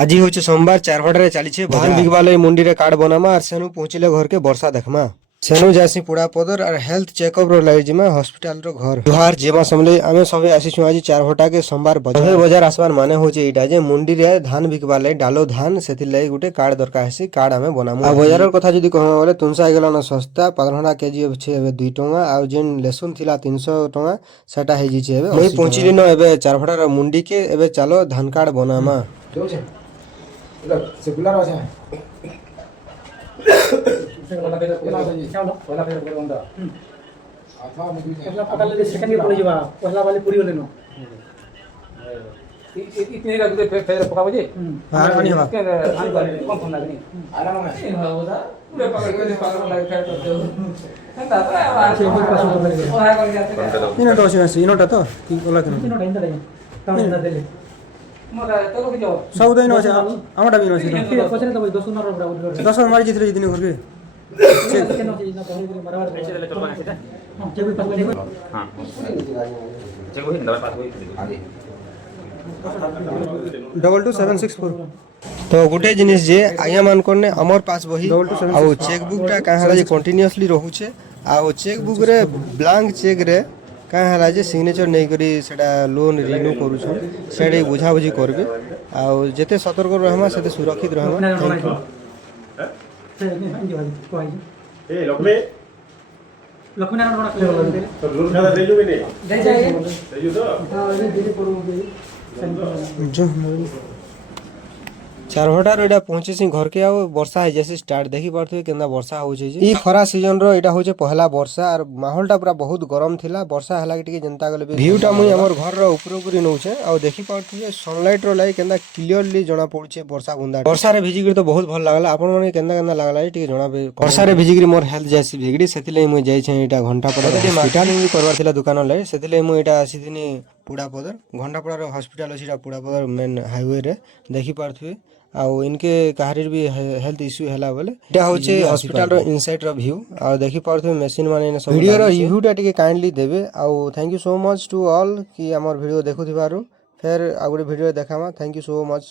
आज हूँ सोमवार 4 बजे चली धान बिकवा लगे मुंडी रे कार्ड बनामा और सेनु पहुँचले घर के वर्षा देखमा सेनु जासी पुड़ा पदर और हेल्थ चेकअप रो लागि जिमा हॉस्पिटल रो घर जुहार जेमा समले आमे सबे आसी आज 4 घंटा के सोमवार बजार आसबार माने होचे इटा जे मुंडी रे धान बिकवा लगे डालो धान सेति लागि गुटे कार्ड दरकार हेसी कार्ड आमे बनामु आ बाजार रो कथा जदी कहमा बोले 300 आइगला न सस्ता 5 घंटा केजी छे एबे 2 टका आ जेन लेसुन थिला 300 टका सेटा हे जी छे एबे मुई पहुँचली न एबे 4 घंटा रो मुंडी के एबे चलो धान कार्ड बनामा सेकुलर আছে पहला फेर बंदा आथा में पहला पकड़ ले सेकंड के पड़ जावा पहला वाले पूरी होले नो इतने का फेर पका बजे हां नहीं बा कौन कौन लगनी आराम में होदा पूरे पकड़ के पागल लगे फेर कर दो संता तो कोई पास कर ओ है कर जाते इनो तो से इनो तो की बोला कि इनो टाइम दे काम ना देले मोरा तो को जाओ सब दिन আছে আমারটা বিন আছে পছরে তো 10 না বড় 10 মারি জিতলে জিদিন ঘর কে কেন আছে না তো बराबर বেঁচে দিলে চলবা না সেটা যে কোই পাস हां যে কোই দবা পাস होई आगे 22764 तो गोटे जिनिस जे आया मान करने हमर पास वही आ चेकबुक टा कहां जे कंटीन्यूअसली रहू छे आ चेकबुक रे ब्लैंक चेक रे कहाँ है जे सिग्नेचर नहीं करी सेटा लोन रिन्यू करू छु सेडे बुझा बुझी करबे आ जते सतर्क रहमा सेते सुरक्षित रहमा thank U A Lakshmi Lakshmi Narayan कोना तो लोन खाता दे जो कि नहीं दे जाए दे जो तो हां ये दे पड़ो जो 4 घंटा रो एटा पहुंचे सी घर के आ वर्षा है जैसे स्टार्ट देखि परथि केना वर्षा हो छै ई खरा सीजन रो एटा हो छै पहला वर्षा और माहौल टा पूरा बहुत गरम थिला वर्षा हला के टिके जनता गले व्यू टा मुई हमर घर रो ऊपर ऊपर नौ छै आ देखि परथि सनलाइट रो लाई केना क्लियरली जना पड़ छै वर्षा बुंदा वर्षा रे भिजी तो बहुत भल लागला आपन माने केना लागला टिके जणा वर्षा रे भिजी मोर हेल्थ जैसी भिगड़ी सेति लाई मुई जाई छै एटा घंटा पर मार्केटिंग करवार थिला दुकान लाई सेति लाई मुई एटा आसी दिनी पुड़ा पदर घंटा पड़ा रो हॉस्पिटल अछि पुड़ा पदर मेन हाईवे रे देखि परथि आउ इनके कहारी भी हेल्थ इश्यू हैला बोले एटा होचे हॉस्पिटल रो इनसाइड रो व्यू आ देखि परथु मशीन माने सब वीडियो रो रिव्यू टा टिके काइंडली देबे आउ thank you so much to all कि हमर वीडियो देखु थिबारु फिर आगुडे वीडियो देखामा थैंक यू सो मच।